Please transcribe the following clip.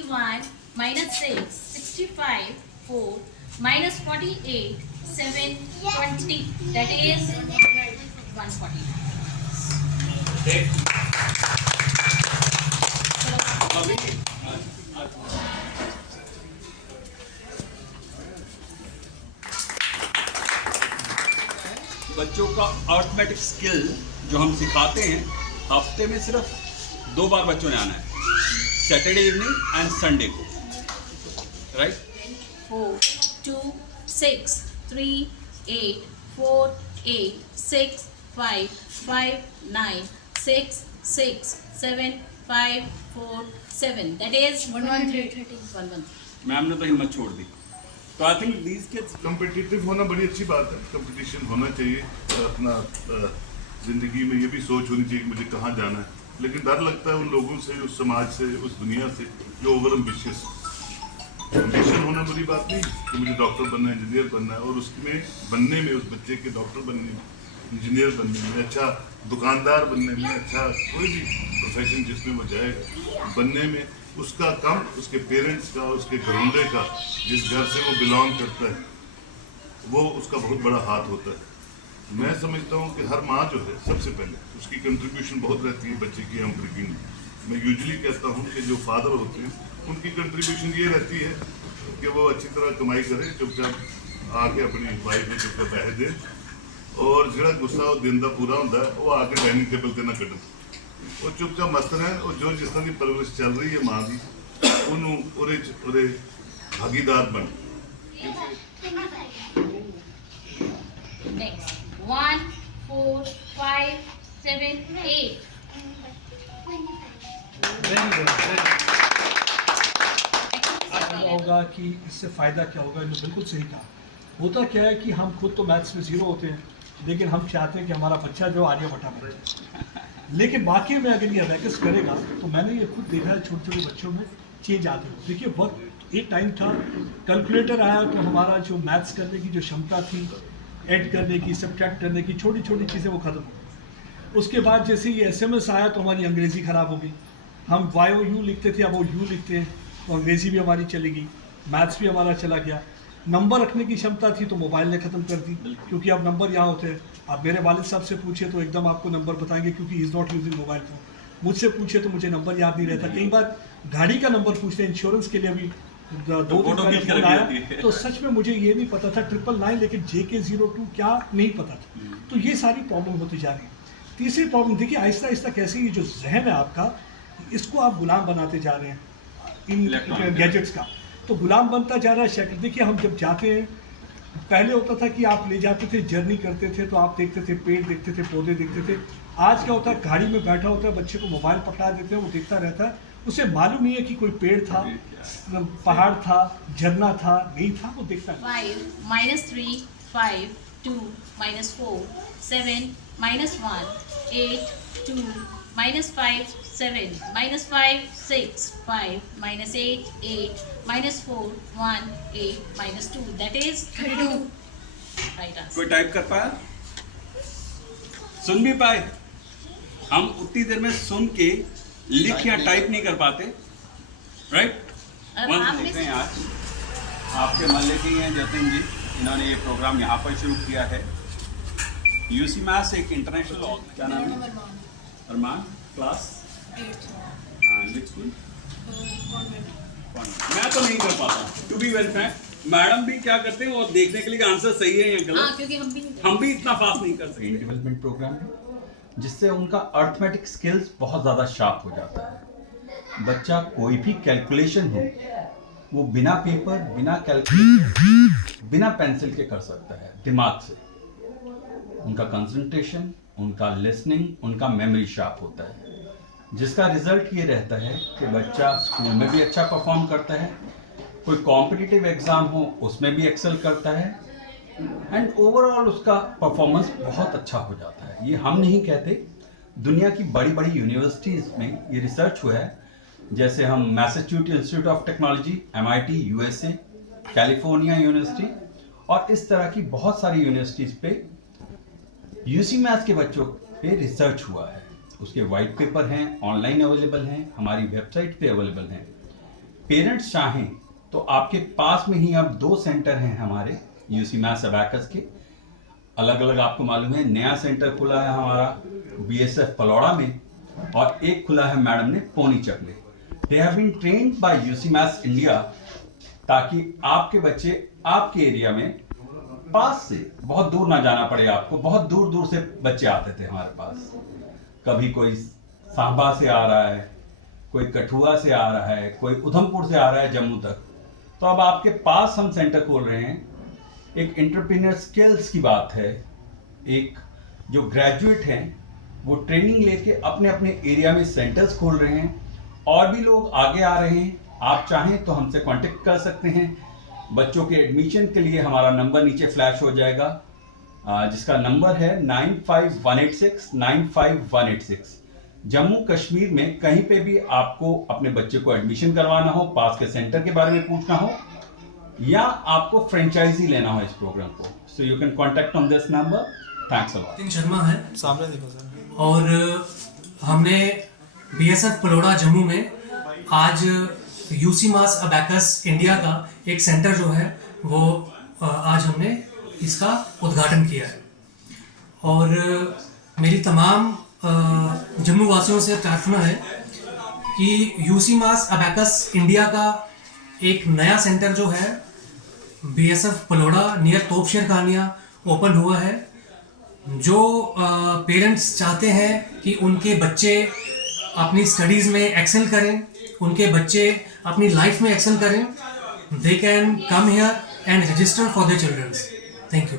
81 minus 6, 65, 4, minus 48, 7, 20. That is 140. बच्चों का arithmetic skill जो हम सिखाते हैं, हफ्ते में सिर्फ 2 बार बच्चों ने आना है, सैटरडे इवनिंग एंड संडे को, राइट? 4, 2, 6, 3, 8, 4, 8, 6, 5, 5, 9, 6, 6, 7, 5, 4, 7. That is 113. मैम ने तो हिम्मत छोड़ दी. तो I think these kids competitive होना बड़ी अच्छी बात है. कंपटीशन होना चाहिए. अपना ज़िंदगी में ये भी सोच होनी चाहिए कि मुझे कहाँ जाना है. लेकिन डर लगता है उन लोगों से, उस समाज से, उस दुनिया से जो ओवर एम्बिशियस. एम्बिशन होना बुरी बात नहीं कि मुझे डॉक्टर बनना है, इंजीनियर बनना है, और उसमें बनने में, उस बच्चे के डॉक्टर बनने में, इंजीनियर बनने में, अच्छा दुकानदार बनने में, अच्छा कोई भी प्रोफेशन जिसमें वो जाएगा बनने में, उसका कम उसके पेरेंट्स का, उसके घरौंदे का, जिस घर से वो बिलोंग करता है, वो उसका बहुत बड़ा हाथ होता है. मैं समझता हूँ कि हर माँ जो है, सबसे पहले उसकी कंट्रीब्यूशन बहुत रहती है बच्चे की अपब्रिंगिंग में. मैं यूजुअली कहता हूँ कि जो फादर होते हैं उनकी कंट्रीब्यूशन ये रहती है कि वो अच्छी तरह कमाई करें, चुपचाप आके अपनी वाइफ में चुपचाप बह दे, और जो गुस्सा वो दिन का पूरा होता है वो आके डाइनिंग टेबल से ना कटन, वो चुपचाप मस्त रहें. और जो जिस तरह की परवरिश चल रही है माँ की, उन्होंने भागीदार बन. Next. 1, 4, 5, 7, 8. होगा कि इससे फ़ायदा क्या होगा. इन्होंने बिल्कुल सही कहा. होता क्या है कि हम खुद तो मैथ्स में 0 होते हैं, लेकिन हम चाहते हैं कि हमारा बच्चा जो आर्यभट्टा बने. लेकिन वाकई में अगर ये अबैकस करेगा तो मैंने ये खुद देखा है छोटे छोटे बच्चों में चेंज आते हो. देखिए वक्त एक टाइम था, कैलकुलेटर आया तो हमारा जो मैथ्स करने की जो क्षमता थी, ऐड करने की, सब्ट्रैक्ट करने की, छोटी छोटी चीज़ें वो ख़त्म हो गई. उसके बाद जैसे ये SMS आया तो हमारी अंग्रेज़ी ख़राब हो गई. हम YOU लिखते थे, अब वो U लिखते हैं, तो अंग्रेज़ी भी हमारी चली गई, मैथ्स भी हमारा चला गया. नंबर रखने की क्षमता थी तो मोबाइल ने ख़त्म कर दी, क्योंकि अब नंबर यहाँ होते हैं. आप मेरे वालिद साहब से पूछे तो एकदम आपको नंबर बताएंगे, क्योंकि is not using mobile phone. मुझसे पूछे तो मुझे नंबर याद नहीं रहता. कई बार गाड़ी का नंबर पूछते हैं, इंश्योरेंस के लिए भी 2 दिन पहले फोन आया तो सच में मुझे ये नहीं पता था 999 लेकिन JK02 क्या नहीं पता था. तो ये सारी प्रॉब्लम होती जा रही है. तीसरी प्रॉब्लम देखिए, आहिस्ता आहिस्ता कैसे ये जो जहन है आपका, इसको आप गुलाम बनाते जा रहे हैं इन गैजेट्स का. तो गुलाम बनता जा रहा है शक्ल. देखिए हम जब जाते हैं, पहले होता था कि आप ले जाते थे, जर्नी करते थे, तो आप देखते थे, पेड़ देखते थे, पौधे देखते थे. आज क्या होता है, गाड़ी में बैठा होता है, बच्चे को मोबाइल पकड़ा देते हैं, वो देखता रहता है. उसे मालूम नहीं है कि कोई पेड़ था, पहाड़ था, झरना था, नहीं था, वो देखता है. 5, minus 3, 5, 2, minus 4, 7, minus 1, 8, 2, minus 5, 7, minus 5, 6, 5, minus 8, 8, minus 4, 1, 8, minus 2. That is 32. Right answer. कोई टाइप कर पाया, सुन भी पाए? हम उतनी देर में सुन के लिख या टाइप नहीं कर पाते, राइट? देख रहे हैं आज आपके मल्ले की हैं जतिन जी, इन्होंने ये प्रोग्राम यहाँ पर शुरू किया है. यूसी मैथ्स एक इंटरनेशनल, क्या नाम है? अरमान, क्लास 8. मैं तो नहीं कर पाता, to be very frank. Madam भी क्या करते हैं, वो देखने के लिए आंसर सही है या गलत, क्योंकि हम भी इतना फास्ट नहीं कर सकते. डेवलपमेंट प्रोग्राम है जिससे उनका अर्थमेटिक स्किल्स बहुत ज़्यादा शार्प हो जाता है. बच्चा कोई भी कैलकुलेशन हो वो बिना पेपर, बिना कैलकुलेटर, बिना पेंसिल के कर सकता है, दिमाग से. उनका कंसंट्रेशन, उनका लिसनिंग, उनका मेमोरी शार्प होता है, जिसका रिजल्ट ये रहता है कि बच्चा स्कूल में भी अच्छा परफॉर्म करता है, कोई कॉम्पिटिटिव एग्ज़ाम हो उसमें भी एक्सेल करता है, एंड ओवरऑल उसका परफॉर्मेंस बहुत अच्छा हो जाता है. ये हम नहीं कहते, दुनिया की बड़ी बड़ी यूनिवर्सिटीज़ में ये रिसर्च हुआ है. जैसे हम Massachusetts institute of technology, MIT USA, California university और इस तरह की बहुत सारी यूनिवर्सिटीज़ पे यूसी मैथ्स के बच्चों पे रिसर्च हुआ है. उसके वाइट पेपर हैं, ऑनलाइन अवेलेबल हैं, हमारी वेबसाइट पे अवेलेबल हैं. पेरेंट्स चाहें तो आपके पास में ही अब 2 सेंटर हैं हमारे यूसी मैथ्स अबैकस के, अलग अलग आपको मालूम है। नया सेंटर खुला है हमारा बीएसएफ पलौड़ा में, और एक खुला है मैडम ने पोनी चकले। They have been trained by UCMAS India, ताकि आपके बच्चे आपके एरिया में पास से, बहुत दूर ना जाना पड़े आपको। बहुत दूर दूर से बच्चे आते थे हमारे पास, कभी कोई सांबा से आ रहा है, कोई कठुआ से आ रहा है, कोई उधमपुर से आ रहा है जम्मू तक। तो अब आपके पास हम सेंटर खोल रहे हैं। एक एंटरप्रेन्योर स्किल्स की बात है, एक जो ग्रेजुएट हैं वो ट्रेनिंग लेके अपने अपने एरिया में सेंटर्स खोल रहे हैं, और भी लोग आगे आ रहे हैं। आप चाहें तो हमसे कांटेक्ट कर सकते हैं। बच्चों के एडमिशन के लिए हमारा नंबर नीचे फ्लैश हो जाएगा, जिसका नंबर है 95,186,95186। जम्मू कश्मीर में कहीं पे भी आपको अपने बच्चे को एडमिशन करवाना हो, पास के सेंटर के बारे में पूछना हो, या आपको फ्रेंचाइजी लेना हो इस प्रोग्राम को, so you can contact on this number. Thanks a lot. Nitin Sharma है सामने देखो सर। और हमने बीएसएफ पलोड़ा जम्मू में आज यूसी मैथ्स अबैकस इंडिया का एक सेंटर जो है वो आज हमने इसका उद्घाटन किया है। और मेरी तमाम जम्मू वासियों से प्रार्थना है कि यूसी मैथ्स अबैकस इंडिया का एक नया सेंटर जो है बीएसएफ पलोड़ा नियर तोपशेर खानिया ओपन हुआ है। जो पेरेंट्स चाहते हैं कि उनके बच्चे अपनी स्टडीज़ में एक्सेल करें, उनके बच्चे अपनी लाइफ में एक्सेल करें, they can come here and register for their childrens. Thank you.